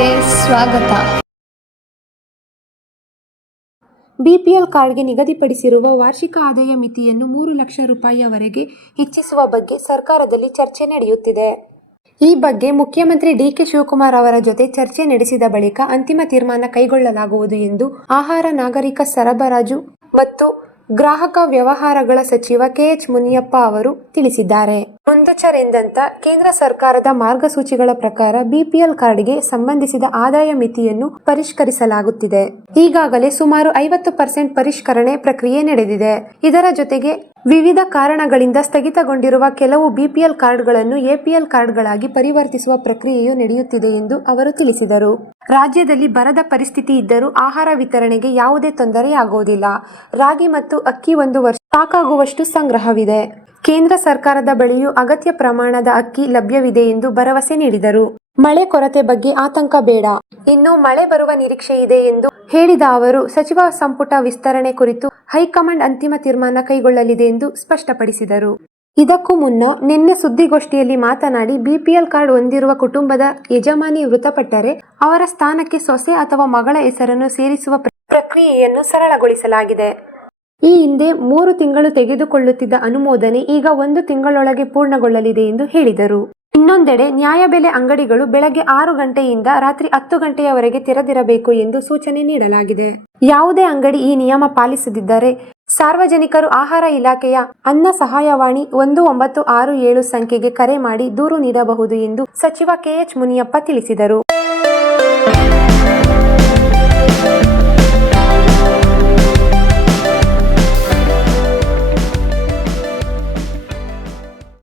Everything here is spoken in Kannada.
ನ್ಯೂಸ್ಗೆ ಸ್ವಾಗತ. ಬಿಪಿಎಲ್ ಕಾರ್ಡ್ಗೆ ನಿಗದಿಪಡಿಸಿರುವ ವಾರ್ಷಿಕ ಆದಾಯ ಮಿತಿಯನ್ನು 3 ಲಕ್ಷ ರೂಪಾಯಿಯವರೆಗೆ ಹೆಚ್ಚಿಸುವ ಬಗ್ಗೆ ಸರ್ಕಾರದಲ್ಲಿ ಚರ್ಚೆ ನಡೆಯುತ್ತಿದೆ. ಈ ಬಗ್ಗೆ ಮುಖ್ಯಮಂತ್ರಿ ಡಿ.ಕೆ. ಶಿವಕುಮಾರ್ ಅವರ ಜೊತೆ ಚರ್ಚೆ ನಡೆಸಿದ ಬಳಿಕ ಅಂತಿಮ ತೀರ್ಮಾನ ಕೈಗೊಳ್ಳಲಾಗುವುದು ಎಂದು ಆಹಾರ, ನಾಗರಿಕ ಸರಬರಾಜು ಮತ್ತು ಗ್ರಾಹಕ ವ್ಯವಹಾರಗಳ ಸಚಿವ ಕೆ.ಎಚ್. ಮುನಿಯಪ್ಪ ಅವರು ತಿಳಿಸಿದ್ದಾರೆ. ಮುಂದೂಚರೆಂದಂತ ಕೇಂದ್ರ ಸರ್ಕಾರದ ಮಾರ್ಗಸೂಚಿಗಳ ಪ್ರಕಾರ ಬಿಪಿಎಲ್ ಕಾರ್ಡ್ಗೆ ಸಂಬಂಧಿಸಿದ ಆದಾಯ ಮಿತಿಯನ್ನು ಪರಿಷ್ಕರಿಸಲಾಗುತ್ತಿದೆ. ಈಗಾಗಲೇ ಸುಮಾರು 50% ಪರಿಷ್ಕರಣೆ ಪ್ರಕ್ರಿಯೆ ನಡೆದಿದೆ. ಇದರ ಜೊತೆಗೆ ವಿವಿಧ ಕಾರಣಗಳಿಂದ ಸ್ಥಗಿತಗೊಂಡಿರುವ ಕೆಲವು ಬಿಪಿಎಲ್ ಕಾರ್ಡ್ಗಳನ್ನು ಎಪಿಎಲ್ ಕಾರ್ಡ್ಗಳಾಗಿ ಪರಿವರ್ತಿಸುವ ಪ್ರಕ್ರಿಯೆಯು ನಡೆಯುತ್ತಿದೆ ಎಂದು ಅವರು ತಿಳಿಸಿದರು. ರಾಜ್ಯದಲ್ಲಿ ಬರದ ಪರಿಸ್ಥಿತಿ ಇದ್ದರೂ ಆಹಾರ ವಿತರಣೆಗೆ ಯಾವುದೇ ತೊಂದರೆಯಾಗುವುದಿಲ್ಲ. ರಾಗಿ ಮತ್ತು ಅಕ್ಕಿ 1 ವರ್ಷ ಸಾಕಾಗುವಷ್ಟು ಸಂಗ್ರಹವಿದೆ. ಕೇಂದ್ರ ಸರ್ಕಾರದ ಬಳಿಯೂ ಅಗತ್ಯ ಪ್ರಮಾಣದ ಅಕ್ಕಿ ಲಭ್ಯವಿದೆ ಎಂದು ಭರವಸೆ ನೀಡಿದರು. ಮಳೆ ಕೊರತೆ ಬಗ್ಗೆ ಆತಂಕ ಬೇಡ, ಇನ್ನು ಮಳೆ ಬರುವ ನಿರೀಕ್ಷೆ ಇದೆ ಎಂದು ಹೇಳಿದ ಅವರು, ಸಚಿವ ಸಂಪುಟ ವಿಸ್ತರಣೆ ಕುರಿತು ಹೈಕಮಾಂಡ್ ಅಂತಿಮ ತೀರ್ಮಾನ ಕೈಗೊಳ್ಳಲಿದೆ ಎಂದು ಸ್ಪಷ್ಟಪಡಿಸಿದರು. ಇದಕ್ಕೂ ಮುನ್ನ ನಿನ್ನೆ ಸುದ್ದಿಗೋಷ್ಠಿಯಲ್ಲಿ ಮಾತನಾಡಿ, ಬಿಪಿಎಲ್ ಕಾರ್ಡ್ ಹೊಂದಿರುವ ಕುಟುಂಬದ ಯಜಮಾನಿ ಮೃತಪಟ್ಟರೆ ಅವರ ಸ್ಥಾನಕ್ಕೆ ಸೊಸೆ ಅಥವಾ ಮಗಳ ಹೆಸರನ್ನು ಸೇರಿಸುವ ಪ್ರಕ್ರಿಯೆಯನ್ನು ಸರಳಗೊಳಿಸಲಾಗಿದೆ. ಈ ಹಿಂದೆ 3 ತಿಂಗಳು ತೆಗೆದುಕೊಳ್ಳುತ್ತಿದ್ದ ಅನುಮೋದನೆ ಈಗ 1 ತಿಂಗಳೊಳಗೆ ಪೂರ್ಣಗೊಳ್ಳಲಿದೆ ಎಂದು ಹೇಳಿದರು. ಇನ್ನೊಂದೆಡೆ ನ್ಯಾಯಬೆಲೆ ಅಂಗಡಿಗಳು ಬೆಳಗ್ಗೆ 6 ಗಂಟೆಯಿಂದ ರಾತ್ರಿ 10 ಗಂಟೆಯವರೆಗೆ ತೆರೆದಿರಬೇಕು ಎಂದು ಸೂಚನೆ ನೀಡಲಾಗಿದೆ. ಯಾವುದೇ ಅಂಗಡಿ ಈ ನಿಯಮ ಪಾಲಿಸದಿದ್ದರೆ ಸಾರ್ವಜನಿಕರು ಆಹಾರ ಇಲಾಖೆಯ ಅನ್ನ ಸಹಾಯವಾಣಿ 1967 ಸಂಖ್ಯೆಗೆ ಕರೆ ಮಾಡಿ ದೂರು ನೀಡಬಹುದು ಎಂದು ಸಚಿವ ಕೆ.ಎಚ್. ಮುನಿಯಪ್ಪ ತಿಳಿಸಿದರು.